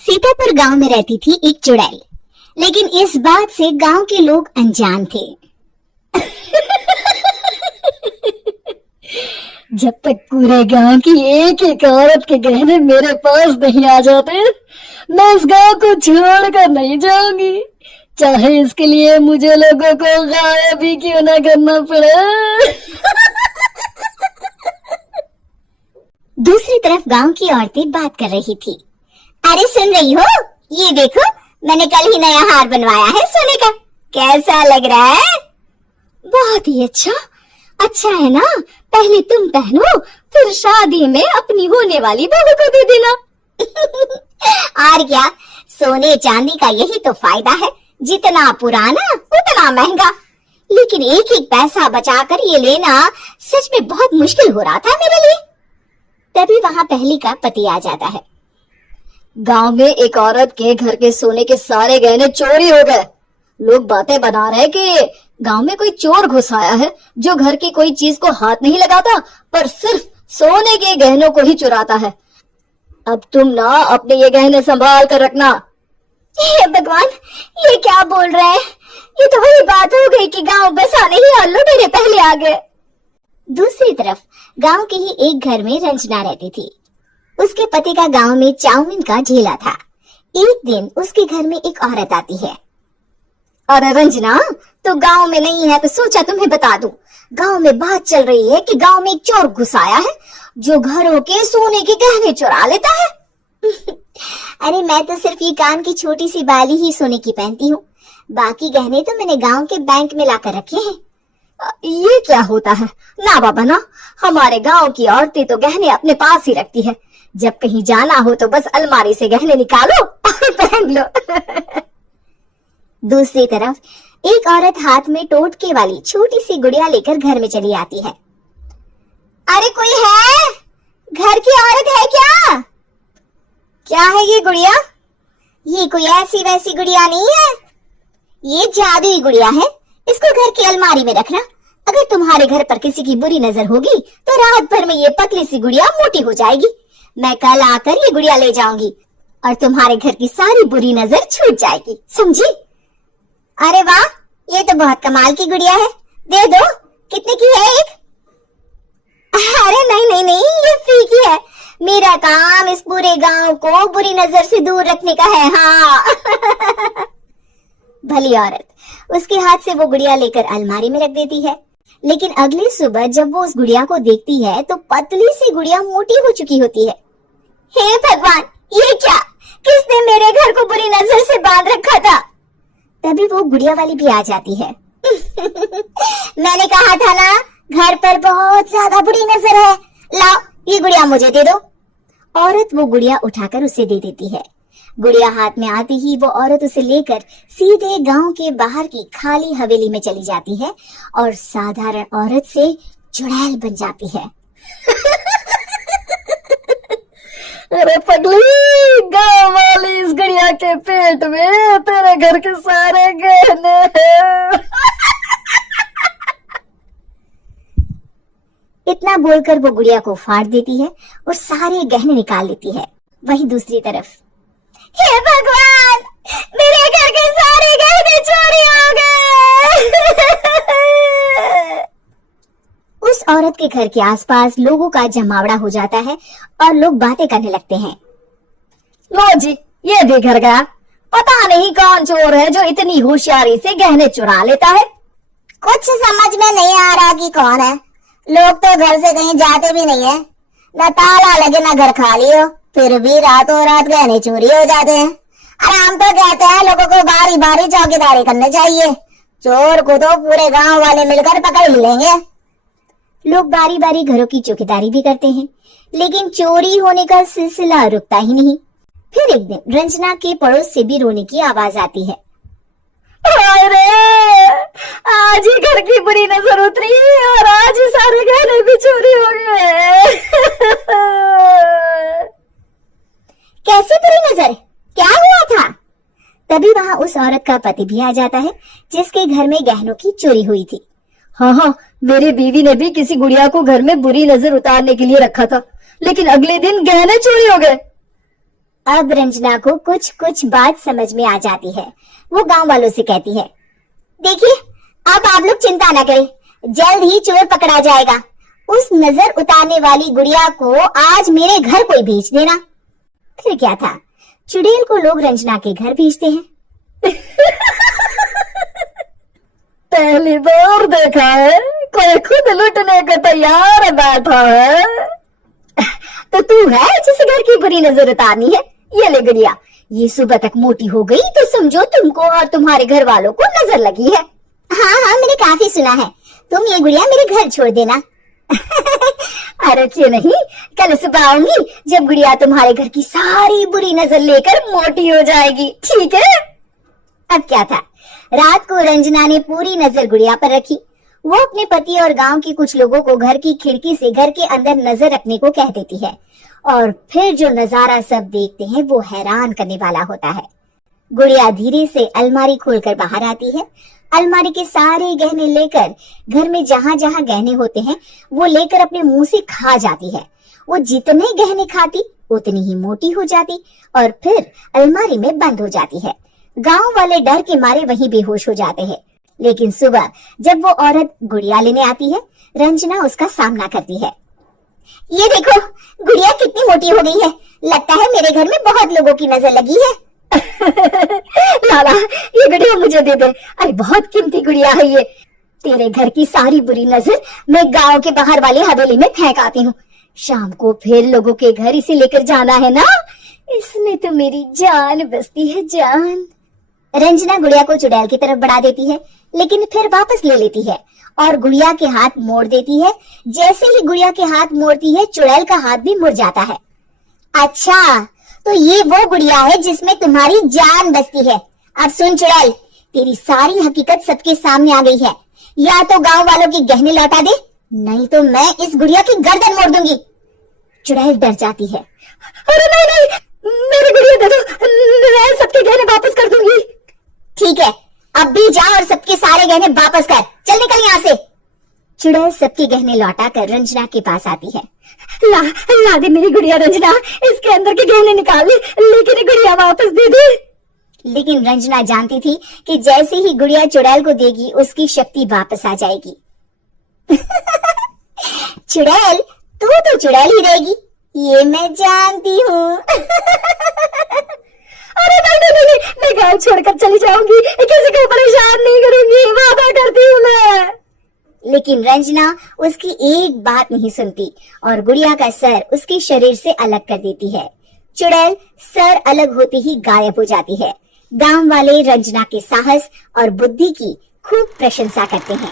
सीतापुर गांव में रहती थी एक चुड़ैल, लेकिन इस बात से गांव के लोग अनजान थे। जब तक पूरे गांव की एक एक औरत के गहने मेरे पास नहीं आ जाते, मैं इस गांव को छोड़कर नहीं जाऊंगी, चाहे इसके लिए मुझे लोगों को गायब भी क्यों ना करना पड़े। दूसरी तरफ गांव की औरतें बात कर रही थी। अरे सुन रही हो, ये देखो, मैंने कल ही नया हार बनवाया है सोने का, कैसा लग रहा है? बहुत ही अच्छा। अच्छा है ना, पहले तुम पहनो, फिर शादी में अपनी होने वाली बहू को दे देना। और क्या, सोने चांदी का यही तो फायदा है, जितना पुराना उतना महंगा। लेकिन एक एक पैसा बचाकर ये लेना सच में बहुत मुश्किल हो रहा था मेरे लिए। तभी वहां पहली का पति आ जाता है। गांव में एक औरत के घर के सोने के सारे गहने चोरी हो गए। लोग बातें बना रहे कि गांव में कोई चोर घुस आया है जो घर की कोई चीज को हाथ नहीं लगाता, पर सिर्फ सोने के गहनों को ही चुराता है। अब तुम ना अपने ये गहने संभाल कर रखना। हे भगवान, ये क्या बोल रहे हैं? ये तो वही बात हो गई कि गांव बसाने ही और लुटेरे पहले आ गए। दूसरी तरफ गांव के ही एक घर में रंजना रहती थी। उसके पति का गांव में चाउमीन का ठेला था। एक दिन उसके घर में एक औरत आती है। अरे रंजना, तो गांव में नहीं है तो सोचा तुम्हें बता दूं। गांव में बात चल रही है कि गांव में एक चोर घुस आया है जो घरों के सोने के गहने चुरा लेता है। अरे मैं तो सिर्फ ये कान की छोटी सी बाली ही सोने की पहनती हूँ, बाकी गहने तो मैंने गांव के बैंक में लाकर रखे हैं। ये क्या होता है? ना बाबा ना, हमारे गांव की औरतें तो गहने अपने पास ही रखती है। जब कहीं जाना हो तो बस अलमारी से गहने निकालो और पहन लो। दूसरी तरफ एक औरत हाथ में टोटके वाली छोटी सी गुड़िया लेकर घर में चली आती है। अरे कोई है? घर की औरत है क्या? क्या है ये गुड़िया? ये कोई ऐसी वैसी गुड़िया नहीं है, ये जादुई गुड़िया है। इसको घर की अलमारी में रखना। अगर तुम्हारे घर पर किसी की बुरी नजर होगी तो रात भर में ये पतली सी गुड़िया मोटी हो जाएगी। मैं कल आकर ये गुड़िया ले जाऊंगी और तुम्हारे घर की सारी बुरी नजर छूट जाएगी, समझी? अरे वाह, ये तो बहुत कमाल की गुड़िया है, दे दो। कितने की है एक? अरे नहीं नहीं नहीं, ये फ्री की है। मेरा काम इस पूरे गांव को बुरी नजर से दूर रखने का है। हाँ। भली औरत उसके हाथ से वो गुड़िया लेकर अलमारी में रख देती है। लेकिन अगली सुबह जब वो उस गुड़िया को देखती है तो पतली सी गुड़िया मोटी हो चुकी होती है। हे भगवान, ये क्या? किसने मेरे घर को बुरी नजर से बांध रखा था? तभी वो गुड़िया वाली भी आ जाती है। मैंने कहा था ना, घर पर बहुत ज्यादा बुरी नजर है। लाओ, ये गुड़िया मुझे दे दो। औरत वो गुड़िया उठाकर उसे दे देती है। गुड़िया हाथ में आती ही वो औरत उसे लेकर सीधे गांव के बाहर की खाली हवेली में चली जाती है और साधारण औरत से चुड़ैल बन जाती है। अरे पगली, गांव वाली इस गुड़िया के पेट में तेरे घर के सारे गहने हैं। इतना बोलकर वो गुड़िया को फाड़ देती है और सारे गहने निकाल लेती है। वहीं दूसरी तरफ, हे भगवान, मेरे घर के सारे गहने चोरी हो गए। उस औरत के घर के आसपास लोगों का जमावड़ा हो जाता है और लोग बातें करने लगते हैं। लो जी, ये भी घर गया। पता नहीं कौन चोर है जो इतनी होशियारी से गहने चुरा लेता है। कुछ समझ में नहीं आ रहा कि कौन है। लोग तो घर से कहीं जाते भी नहीं है, न ताला लगे न घर खाली हो, फिर भी रातों रात गहने चोरी हो जाते हैं। आराम तो कहते हैं लोगों को बारी बारी चौकीदारी करनी चाहिए, चोर को तो पूरे गांव वाले मिलकर पकड़ ही लेंगे। लोग बारी बारी घरों की चौकीदारी भी करते हैं, लेकिन चोरी होने का सिलसिला रुकता ही नहीं। फिर एक दिन रंजना के पड़ोस से भी रोने की आवाज आती है। अरे आज ही घर की बुरी नजर उतरी और आज ही सारे गहने भी चोरी हो गए। कैसी बुरी नजर? क्या हुआ था? तभी वहां उस औरत का पति भी आ जाता है जिसके घर में गहनों की चोरी हुई थी। हाँ, मेरी बीवी ने भी किसी गुड़िया को घर में बुरी नजर उतारने के लिए रखा था, लेकिन अगले दिन गहने चोरी हो गए। अब रंजना को कुछ कुछ बात समझ में आ जाती है। वो गांव वालों से कहती है, देखिए अब आप लोग चिंता ना करें, जल्द ही चोर पकड़ा जाएगा। उस नजर उतारने वाली गुड़िया को आज मेरे घर कोई भेज देना। फिर क्या था, चुड़ैल को लोग रंजना के घर भेजते हैं। पहली बार देखा है कोई खुद लुटने को तैयार बैठा है। तो तू है जिसे घर की बुरी नजर उतारनी है? ये ले गुड़िया, ये सुबह तक मोटी हो गई तो समझो तुमको और तुम्हारे घर वालों को नजर लगी है। हाँ हाँ, मैंने काफी सुना है। तुम ये गुड़िया मेरे घर छोड़ देना। अरे क्यों नहीं, कल सुबह आऊंगी जब गुड़िया तुम्हारे घर की सारी बुरी नजर लेकर मोटी हो जाएगी, ठीक है? अब क्या था, रात को रंजना ने पूरी नजर गुड़िया पर रखी। वो अपने पति और गांव के कुछ लोगों को घर की खिड़की से घर के अंदर नजर रखने को कह देती है, और फिर जो नजारा सब देखते हैं वो हैरान करने वाला होता है। गुड़िया धीरे से अलमारी खोलकर बाहर आती है। अलमारी के सारे गहने लेकर घर में जहां जहां गहने होते हैं वो लेकर अपने मुंह से खा जाती है। वो जितने गहने खाती उतनी ही मोटी हो जाती और फिर अलमारी में बंद हो जाती है। गांव वाले डर के मारे वहीं बेहोश हो जाते हैं। लेकिन सुबह जब वो औरत गुड़िया लेने आती है, रंजना उसका सामना करती है। ये देखो, गुड़िया कितनी मोटी हो गई है, लगता है मेरे घर में बहुत लोगों की नजर लगी है। लाला, ये गुड़िया मुझे दे दे। अरे बहुत कीमती गुड़िया है ये। तेरे घर की सारी बुरी नजर मैं गांव के बाहर वाली हवेली में फेंक आती हूँ। शाम को फिर लोगों के घर इसे लेकर जाना है ना, इसमें तो मेरी जान बसती है, जान। रंजना गुड़िया को चुड़ैल की तरफ बढ़ा देती है, लेकिन फिर वापस ले लेती है और गुड़िया के हाथ मोड़ देती है। जैसे ही गुड़िया के हाथ मोड़ती है, चुड़ैल का हाथ भी मुड़ जाता है। अच्छा, तो ये वो गुड़िया है जिसमें तुम्हारी जान बसती है। अब सुन चुड़ैल, तेरी सारी हकीकत सबके सामने आ गई है। या तो गांव वालों के गहने लौटा दे, नहीं तो मैं इस गुड़िया की गर्दन मोड़ दूंगी। चुड़ैल डर जाती है। अरे नहीं नहीं, मेरी गुड़िया दे दो, मैं सबके गहने वापस कर दूंगी। ठीक है, अब भी जा और सबके सारे गहने वापस कर। चल निकल यहाँ से। चुड़ैल सबके गहने लौटा कर रंजना के पास आती है। ला दे मेरी गुड़िया रंजना, इसके अंदर के गहने निकाल ले, लेकिन गुड़िया वापस दे दे। लेकिन रंजना जानती थी कि जैसे ही गुड़िया चुड़ैल को देगी उसकी शक्ति वापस आ जाएगी। चुड़ैल, तू तो चुड़ैल ही रहेगी, ये मैं जानती हूँ। अरे नहीं, मैं गाँव छोड़कर चली जाऊंगी, किसी को परेशान नहीं करूंगी, वादा करती हूँ मैं। लेकिन रंजना उसकी एक बात नहीं सुनती और गुड़िया का सर उसके शरीर से अलग कर देती है। चुड़ैल सर अलग होते ही गायब हो जाती है। गांव वाले रंजना के साहस और बुद्धि की खूब प्रशंसा करते हैं।